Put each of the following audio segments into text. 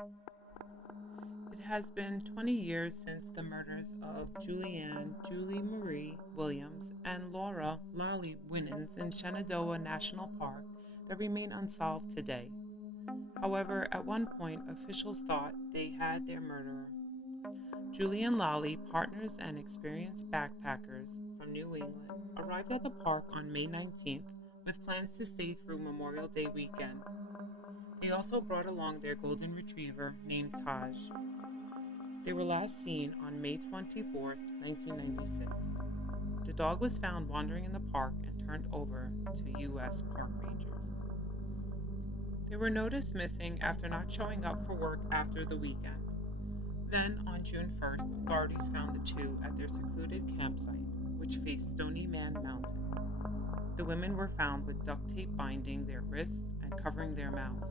It has been 20 years since the murders of Julie Marie Williams and Laura Lolly Winans in Shenandoah National Park that remain unsolved today. However, at one point, officials thought they had their murderer. Julie and Lolly, partners and experienced backpackers from New England, arrived at the park on May 19th with plans to stay through Memorial Day weekend. They also brought along their golden retriever named Taj. They were last seen on May 24th, 1996. The dog was found wandering in the park and turned over to U.S. park rangers. They were noticed missing after not showing up for work after the weekend. Then, on June 1st, authorities found the two at their secluded campsite, which faced Stony Man Mountain. The women were found with duct tape binding their wrists and covering their mouths.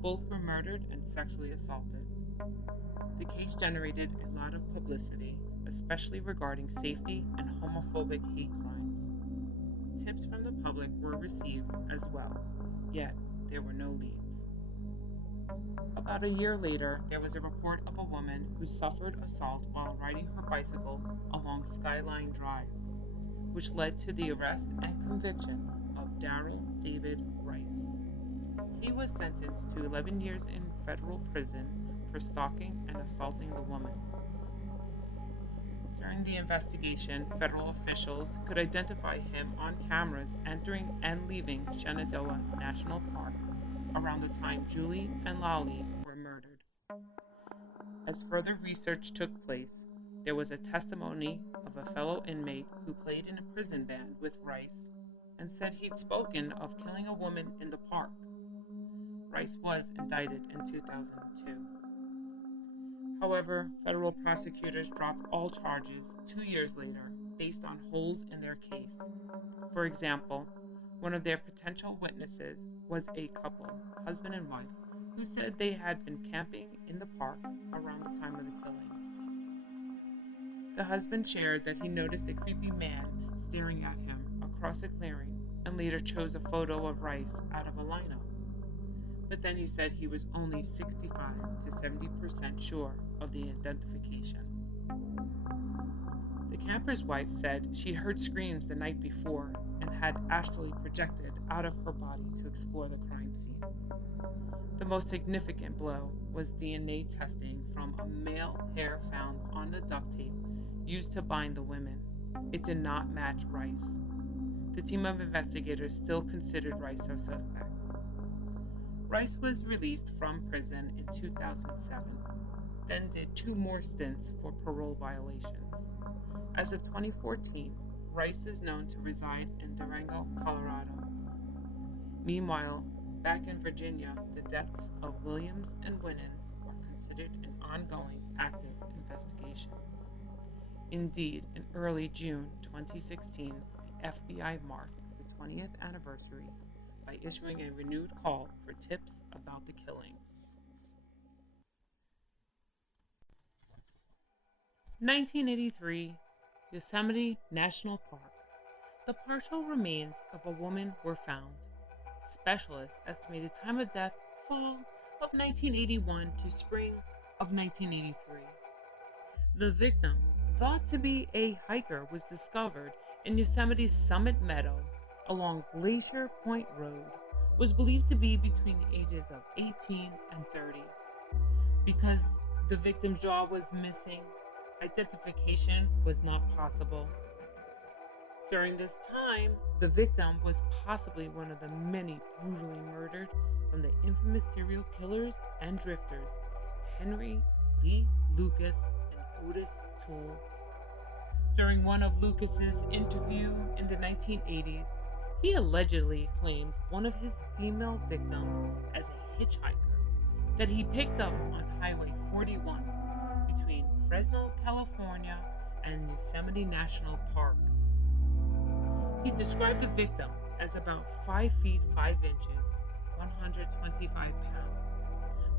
Both were murdered and sexually assaulted. The case generated a lot of publicity, especially regarding safety and homophobic hate crimes. Tips from the public were received as well, yet there were no leads. About a year later, there was a report of a woman who suffered assault while riding her bicycle along Skyline Drive, which led to the arrest and conviction of Darrell David Rice. He was sentenced to 11 years in federal prison for stalking and assaulting the woman. During the investigation, federal officials could identify him on cameras entering and leaving Shenandoah National Park around the time Julie and Lolly were murdered. As further research took place, there was a testimony of a fellow inmate who played in a prison band with Rice and said he'd spoken of killing a woman in the park. Rice was indicted in 2002. However, federal prosecutors dropped all charges 2 years later based on holes in their case. For example, one of their potential witnesses was a couple, husband and wife, who said they had been camping in the park around the time of the killings. The husband shared that he noticed a creepy man staring at him across a clearing and later chose a photo of Rice out of a lineup. But then he said he was only 65 to 70% sure of the identification. The camper's wife said she heard screams the night before and had astrally projected out of her body to explore the crime scene. The most significant blow was DNA testing from a male hair found on the duct tape used to bind the women. It did not match Rice. The team of investigators still considered Rice a suspect. Rice was released from prison in 2007, then did 2 more stints for parole violations. As of 2014, Rice is known to reside in Durango, Colorado. Meanwhile, back in Virginia, the deaths of Williams and Winans are considered an ongoing active investigation. Indeed, in early June 2016, the FBI marked the 20th anniversary by issuing a renewed call for tips about the killings. 1983, Yosemite National Park. The partial remains of a woman were found. Specialists estimated time of death fall of 1981 to spring of 1983. The victim, thought to be a hiker, was discovered in Yosemite's Summit Meadow along Glacier Point Road, was believed to be between the ages of 18 and 30. Because the victim's jaw was missing, identification was not possible. During this time, the victim was possibly one of the many brutally murdered from the infamous serial killers and drifters Henry Lee Lucas and Otis Toole. During one of Lucas's interview in the 1980s, he allegedly claimed one of his female victims as a hitchhiker that he picked up on Highway 41 between Fresno, California and Yosemite National Park. He described the victim as about 5 feet 5 inches, 125 pounds,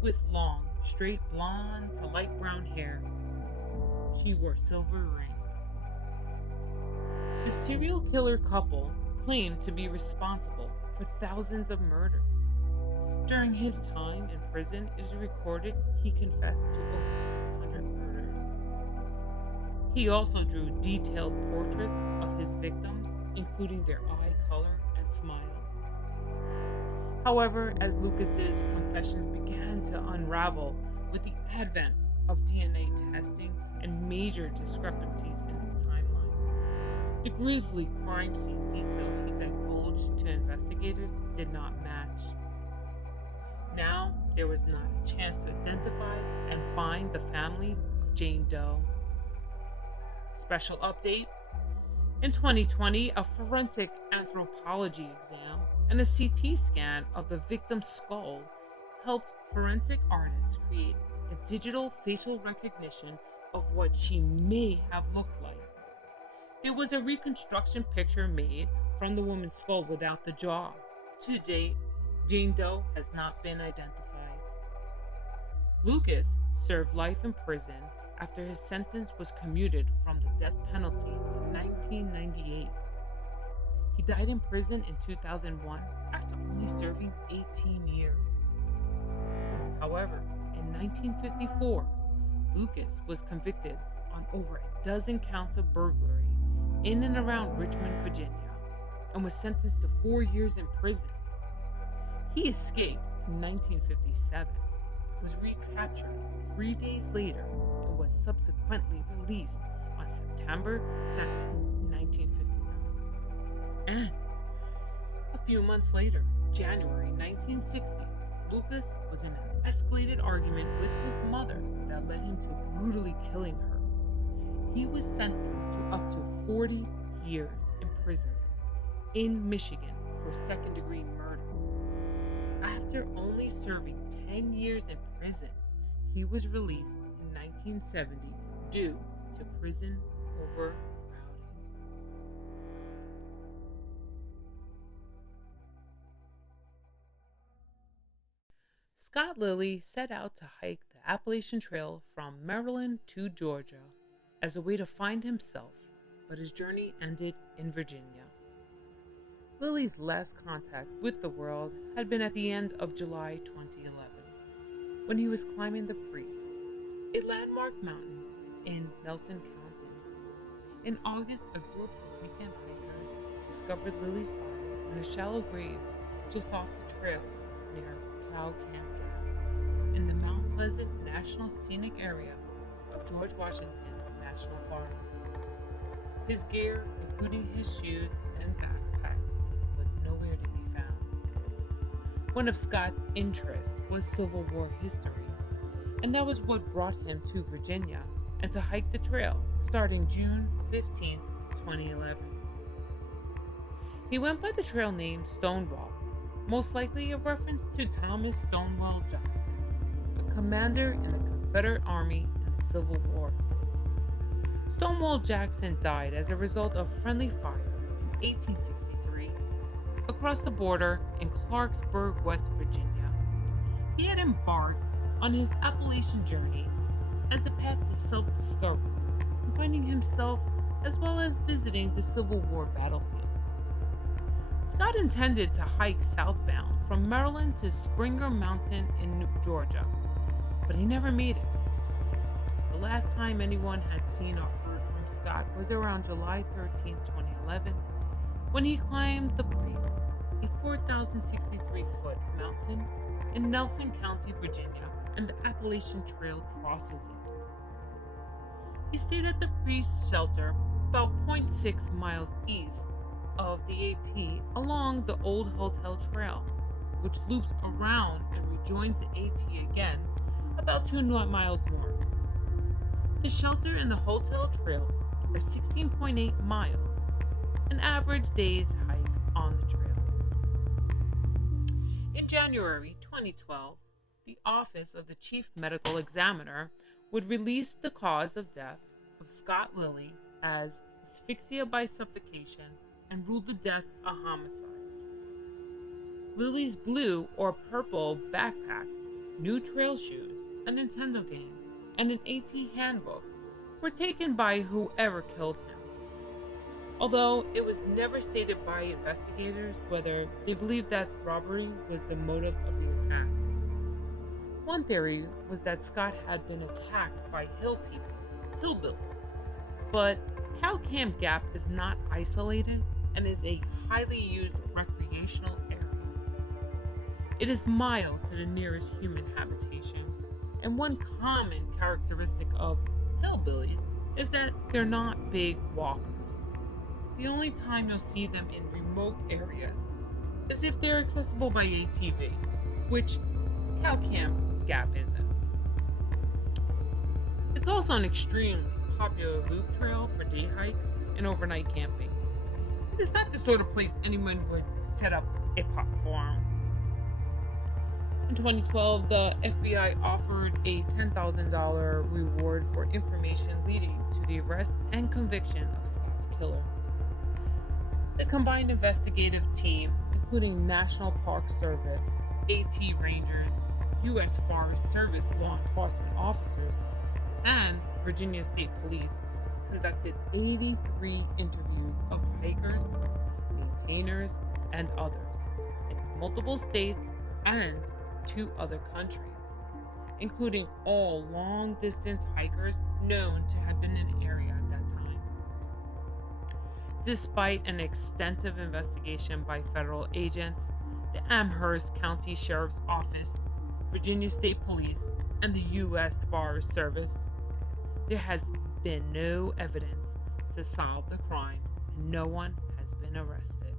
with long, straight blonde to light brown hair. She wore silver rings. The serial killer couple claimed to be responsible for thousands of murders. During his time in prison, it is recorded he confessed to over 600 murders. He also drew detailed portraits of his victims, including their eye color and smiles. However, as Lucas's confessions began to unravel with the advent of DNA testing and major discrepancies in his timelines, the grisly crime scene details he divulged to investigators did not match. Now, there was not a chance to identify and find the family of Jane Doe. Special update. In 2020, a forensic anthropology exam and a CT scan of the victim's skull helped forensic artists create a digital facial recognition of what she may have looked like. There was a reconstruction picture made from the woman's skull without the jaw. To date, Jane Doe has not been identified. Lucas served life in prison after his sentence was commuted from the death penalty in 1998. He died in prison in 2001 after only serving 18 years. However, in 1954, Lucas was convicted on over a dozen counts of burglary in and around Richmond, Virginia, and was sentenced to 4 years in prison. He escaped in 1957, was recaptured 3 days later, and was subsequently released on September 2nd, 1959. And a few months later, January 1960, Lucas was in an escalated argument with his mother that led him to brutally killing her. He was sentenced to up to 40 years imprisonment in Michigan for second-degree murder. After only serving 10 years in prison, he was released in 1970 due to prison overcrowding. Scott Lilly set out to hike the Appalachian Trail from Maryland to Georgia as a way to find himself, but his journey ended in Virginia. Lilly's last contact with the world had been at the end of July 2011, when he was climbing the Priest, a landmark mountain in Nelson County. In August, a group of weekend hikers discovered Lilly's body in a shallow grave just off the trail near Cow Camp Gap in the Mount Pleasant National Scenic Area of George Washington National Forest. His gear, including his shoes and backpack, was nowhere to be found. One of Scott's interests was Civil War history, and that was what brought him to Virginia and to hike the trail starting June 15, 2011. He went by the trail name Stonewall, most likely a reference to Thomas Stonewall Jackson, a commander in the Confederate Army in the Civil War. Stonewall Jackson died as a result of friendly fire in 1863 across the border in Clarksburg, West Virginia. He had embarked on his Appalachian journey as a path to self-discovery and finding himself, as well as visiting the Civil War battlefields. Scott intended to hike southbound from Maryland to Springer Mountain in Georgia, but he never made it. The last time anyone had seen or heard from Scott was around July 13, 2011, when he climbed the Priest, a 4,063-foot mountain in Nelson County, Virginia, and the Appalachian Trail crosses it. He stayed at the Priest shelter about 0.6 miles east of the AT along the old hotel trail, which loops around and rejoins the AT again about 2 miles north. The shelter and the hotel trail are 16.8 miles, an average day's hike on the trail. In January 2012, the Office of the Chief Medical Examiner would release the cause of death of Scott Lilly as asphyxia by suffocation and ruled the death a homicide. Lilly's blue or purple backpack, new trail shoes, a Nintendo game, and an AT handbook were taken by whoever killed him. Although it was never stated by investigators whether they believed that robbery was the motive of the attack. One theory was that Scott had been attacked by hillbillies, but Cow Camp Gap is not isolated and is a highly used recreational area. It is miles to the nearest human habitation, and one common characteristic of hillbillies is that they're not big walkers. The only time you'll see them in remote areas is if they're accessible by ATV, which Cow Camp Gap isn't. It's also an extremely popular loop trail for day hikes and overnight camping. It's not the sort of place anyone would set up a platform. In 2012, the FBI offered a $10,000 reward for information leading to the arrest and conviction of Scott's killer. The combined investigative team, including National Park Service, AT Rangers, U.S. Forest Service law enforcement officers, and Virginia State Police, conducted 83 interviews of hikers, maintainers, and others in multiple states and 2 other countries, including all long-distance hikers known to have been in the area at that time. Despite an extensive investigation by federal agents, the Amherst County Sheriff's Office, Virginia State Police, and the U.S. Forest Service, there has been no evidence to solve the crime, and no one has been arrested.